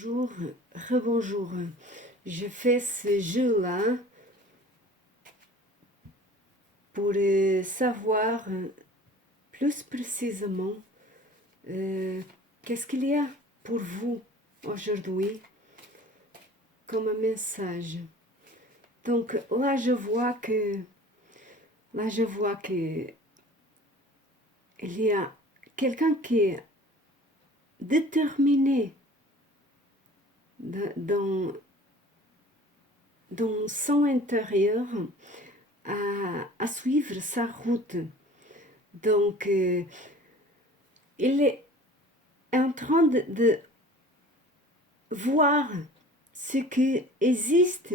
Bonjour, rebonjour. Je fais ce jeu-là pour savoir plus précisément qu'est-ce qu'il y a pour vous aujourd'hui comme message. Donc là, je vois que il y a quelqu'un qui est déterminé dans son intérieur à suivre sa route. Donc, il est en train de voir ce qui existe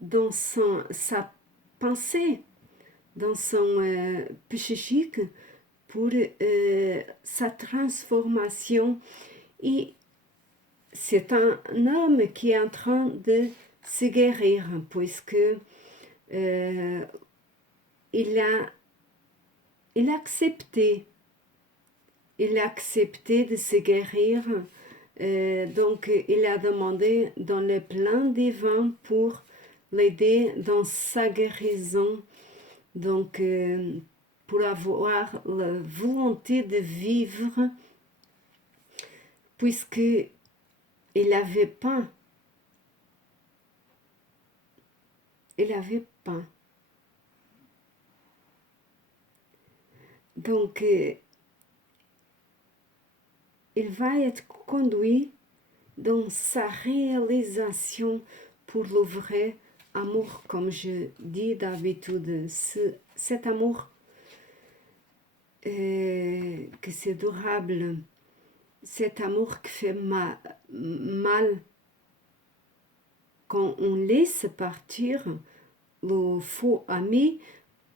dans sa pensée, dans son psychique pour sa transformation. Et c'est un homme qui est en train de se guérir, puisque il a accepté de se guérir. Donc, il a demandé dans le plan divin pour l'aider dans sa guérison. Donc, pour avoir la volonté de vivre, puisque il n'avait pas. Donc, il va être conduit dans sa réalisation pour le vrai amour, comme je dis d'habitude, cet amour que c'est durable, cet amour qui fait mal quand on laisse partir le faux ami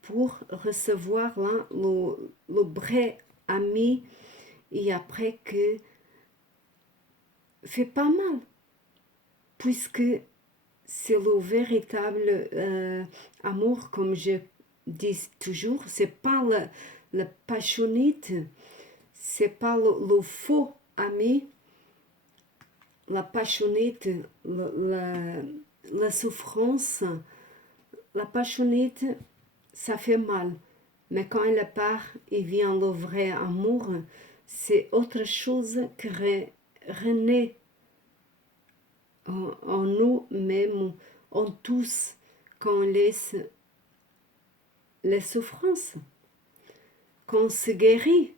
pour recevoir le vrai ami, et après que fait pas mal, puisque c'est le véritable amour, comme je dis toujours. C'est pas le passionnite, c'est pas le faux ami. La passionnite, la souffrance, la passionnite, ça fait mal. Mais quand elle part et vient le vrai amour, c'est autre chose que renaît en nous-mêmes, en tous, quand on laisse les souffrances, quand on se guérit,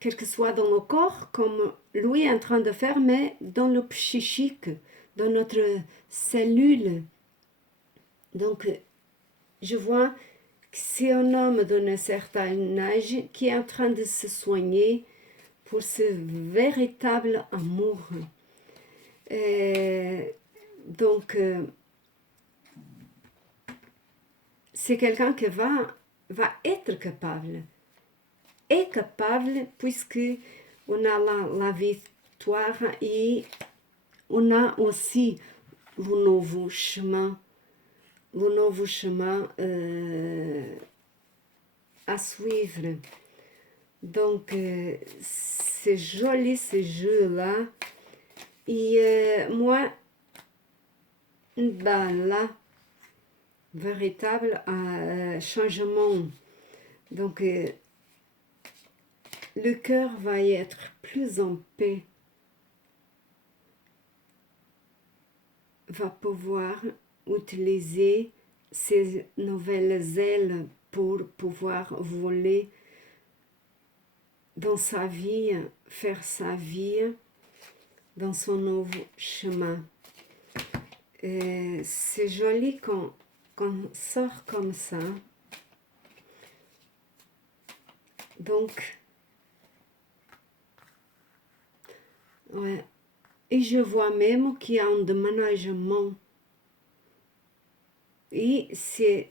quel que soit dans le corps, comme lui est en train de faire, mais dans le psychique, dans notre cellule. Donc, je vois que c'est un homme d'un certain âge qui est en train de se soigner pour ce véritable amour. Donc, c'est quelqu'un qui va être capable. Est capable, puisque on a la victoire et on a aussi le nouveau chemin à suivre. Donc, c'est joli ce jeu-là. Et moi, là, véritable changement. Donc, le cœur va être plus en paix, va pouvoir utiliser ses nouvelles ailes pour pouvoir voler dans sa vie, faire sa vie dans son nouveau chemin. C'est joli quand on sort comme ça. Donc, ouais. Et je vois même qu'il y a un déménagement. Et c'est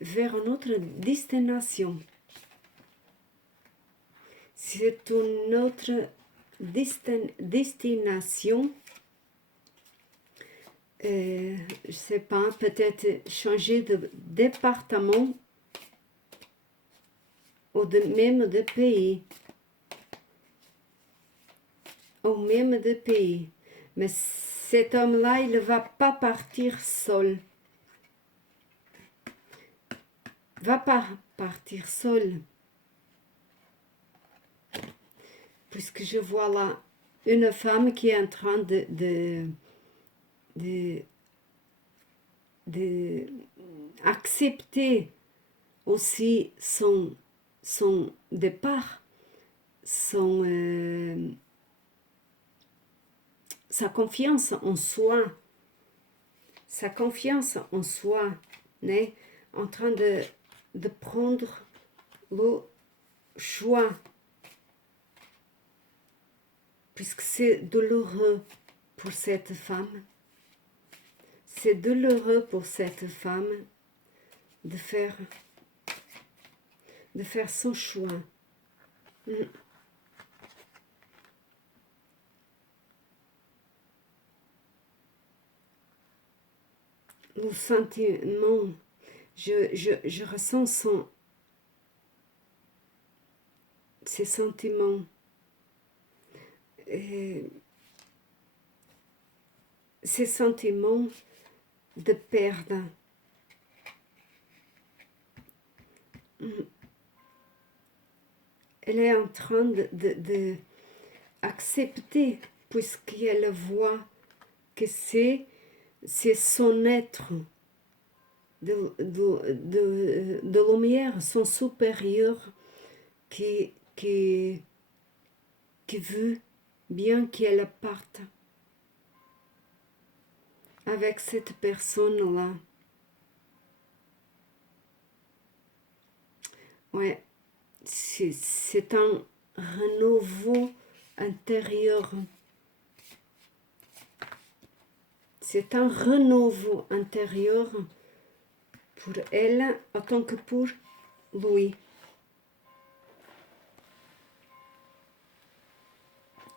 vers notre destination. C'est une autre destination. Je ne sais pas, peut-être changer de département ou même de pays. Mais cet homme-là, il ne va pas partir seul. Va pas partir seul. Puisque je vois là une femme qui est en train de accepter aussi son départ, sa confiance en soi, né, en train de prendre le choix, puisque c'est douloureux pour cette femme. C'est douloureux pour cette femme de faire son choix. Le sentiment, je ressens ces sentiments. Ces sentiments de perdre. Elle est en train de accepter, puisqu'elle voit que c'est son être de lumière, son supérieur qui veut bien qu'elle parte avec cette personne-là. Ouais, c'est un renouveau intérieur. C'est un renouveau intérieur pour elle autant que pour lui.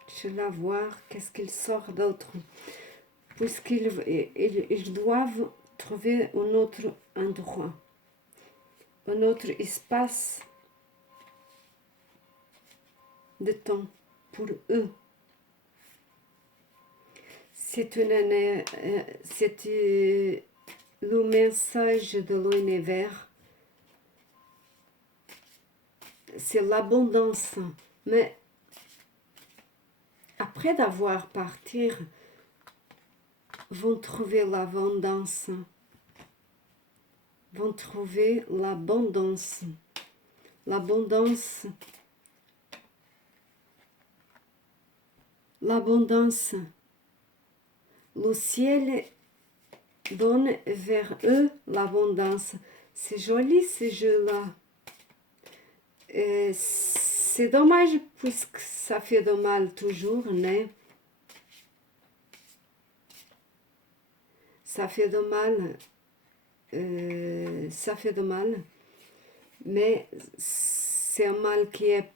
Je vais la voir, qu'est-ce qu'il sort d'autre. Puisqu'ils doivent trouver un autre endroit, un autre espace de temps pour eux. C'est le message de l'univers. C'est l'abondance. Mais après d'avoir parti, vont trouver l'abondance. Vont trouver l'abondance. L'abondance. L'abondance. Le ciel donne vers eux l'abondance. C'est joli ce jeu-là. C'est dommage puisque ça fait de mal toujours, né? Ça fait de mal, mais c'est un mal qui est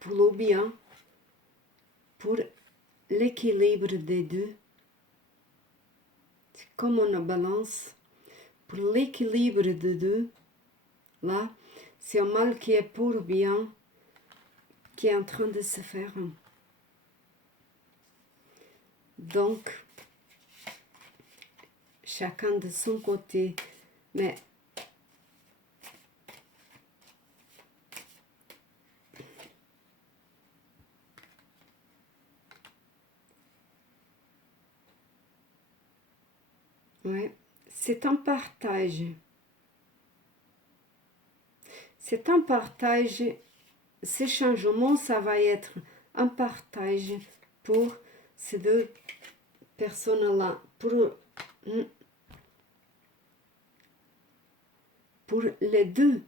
pour le bien, pour l'équilibre des deux. C'est comme une balance. Pour l'équilibre des deux, là, c'est un mal qui est pour bien, qui est en train de se faire. Donc, chacun de son côté, mais ouais, c'est un partage. C'est un partage. Ce changement, ça va être un partage pour ces deux personnes-là, pour les deux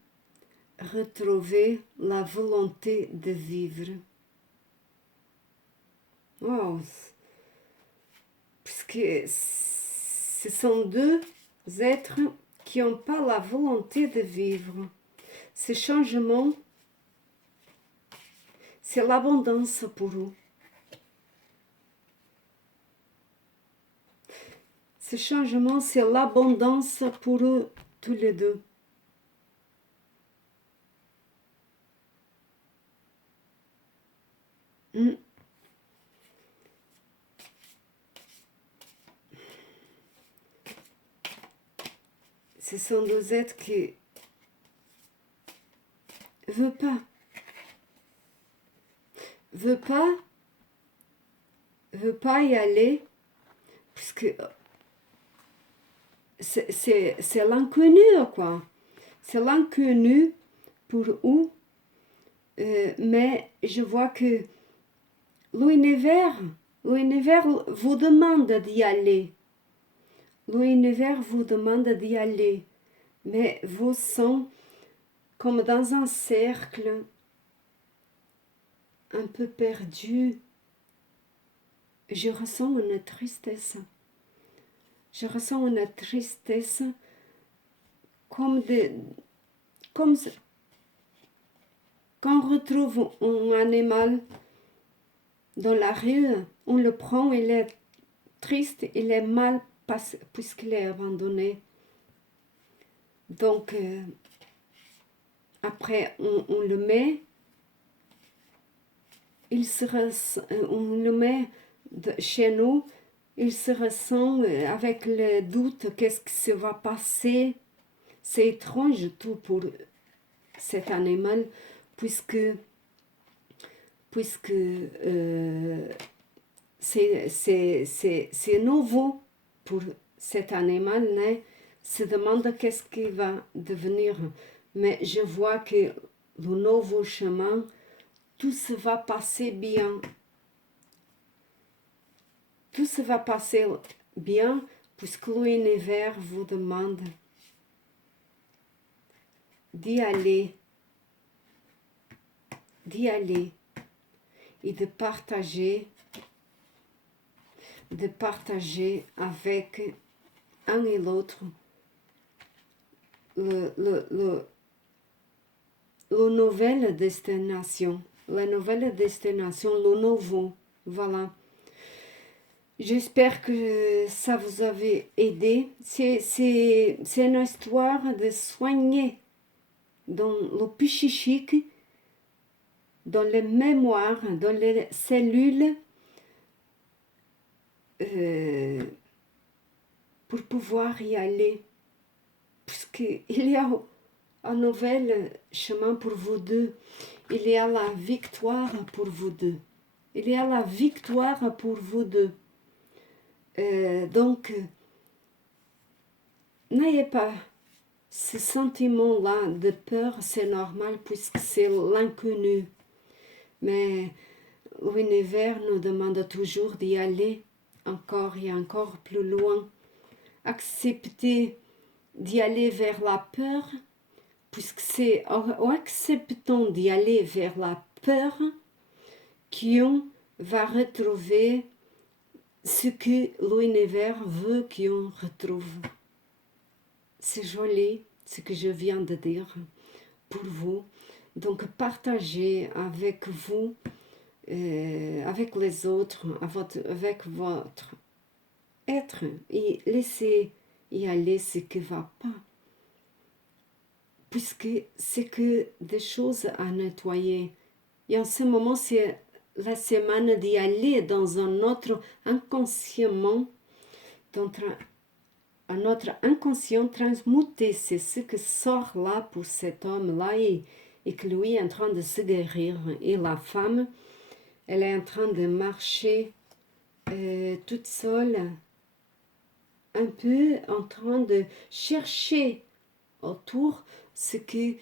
retrouver la volonté de vivre. Wow. Puisque ce sont deux êtres qui n'ont pas la volonté de vivre. Ce changement, c'est l'abondance pour eux. Ce changement, c'est l'abondance pour eux, tous les deux. ce sont des êtres qui ne veulent pas y aller, puisque c'est l'inconnu, quoi. C'est l'inconnu pour eux, mais je vois que l'univers vous demande d'y aller. L'univers vous demande d'y aller, mais vous sentez comme dans un cercle, un peu perdu. Je ressens une tristesse. Je ressens une tristesse comme quand on retrouve un animal dans la rue, on le prend, il est triste, il est mal puisqu'il est abandonné. Donc, après, on le met, on le met chez nous, il se ressent avec le doute, qu'est-ce qui se va passer. C'est étrange tout pour cet animal, puisque c'est nouveau pour cet animal, né, se demande qu'est-ce qui va devenir. Mais je vois que le nouveau chemin, tout se va passer bien. Tout se va passer bien, puisque l'univers vous demande d'y aller et de partager avec un et l'autre la nouvelle destination, le nouveau, voilà. J'espère que ça vous avait aidé. C'est une histoire de soigner dans le psychique, dans les mémoires, dans les cellules, pour pouvoir y aller. Puisqu'il y a un nouvel chemin pour vous deux. Il y a la victoire pour vous deux. Il y a la victoire pour vous deux. Donc, n'ayez pas ce sentiment-là de peur, c'est normal puisque c'est l'inconnu. Mais l'univers nous demande toujours d'y aller encore et encore plus loin. Accepter d'y aller vers la peur, puisque c'est en acceptant d'y aller vers la peur qu'on va retrouver ce que l'univers veut qu'on retrouve. C'est joli ce que je viens de dire pour vous. Donc partagez avec vous, avec les autres, avec votre être et laissez y aller ce qui ne va pas. Puisque c'est que des choses à nettoyer. Et en ce moment, c'est la semaine d'y aller dans un autre inconsciemment, dans un autre inconscient transmuté. C'est ce qui sort là pour cet homme-là et que lui est en train de se guérir. Et la femme, elle est en train de marcher toute seule, un peu en train de chercher autour ce qui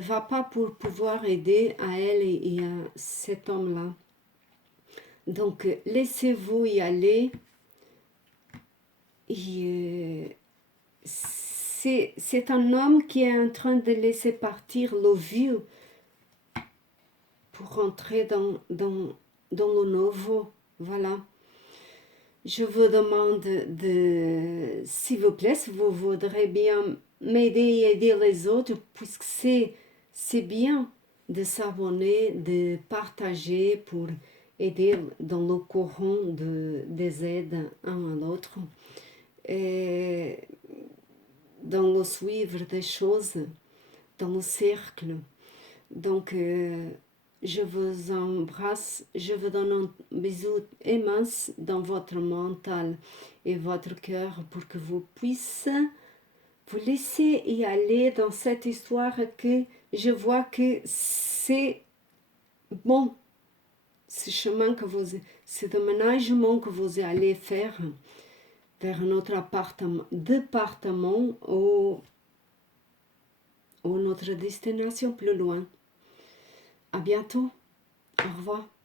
va pas pour pouvoir aider à elle et à cet homme-là. Donc, laissez-vous y aller. Et c'est un homme qui est en train de laisser partir le vieux pour rentrer dans le nouveau. Voilà. Je vous demande s'il vous plaît, si vous voudrez bien m'aider et aider les autres, puisque c'est bien de s'abonner, de partager pour aider dans le courant des aides un à l'autre. Et dans le suivre des choses, dans le cercle. Donc, je vous embrasse, je vous donne un bisou immense dans votre mental et votre cœur pour que vous puissiez vous laissez y aller dans cette histoire que je vois que c'est bon, ce chemin que vous, ce déménagement que vous allez faire vers un autre département ou notre destination plus loin. À bientôt. Au revoir.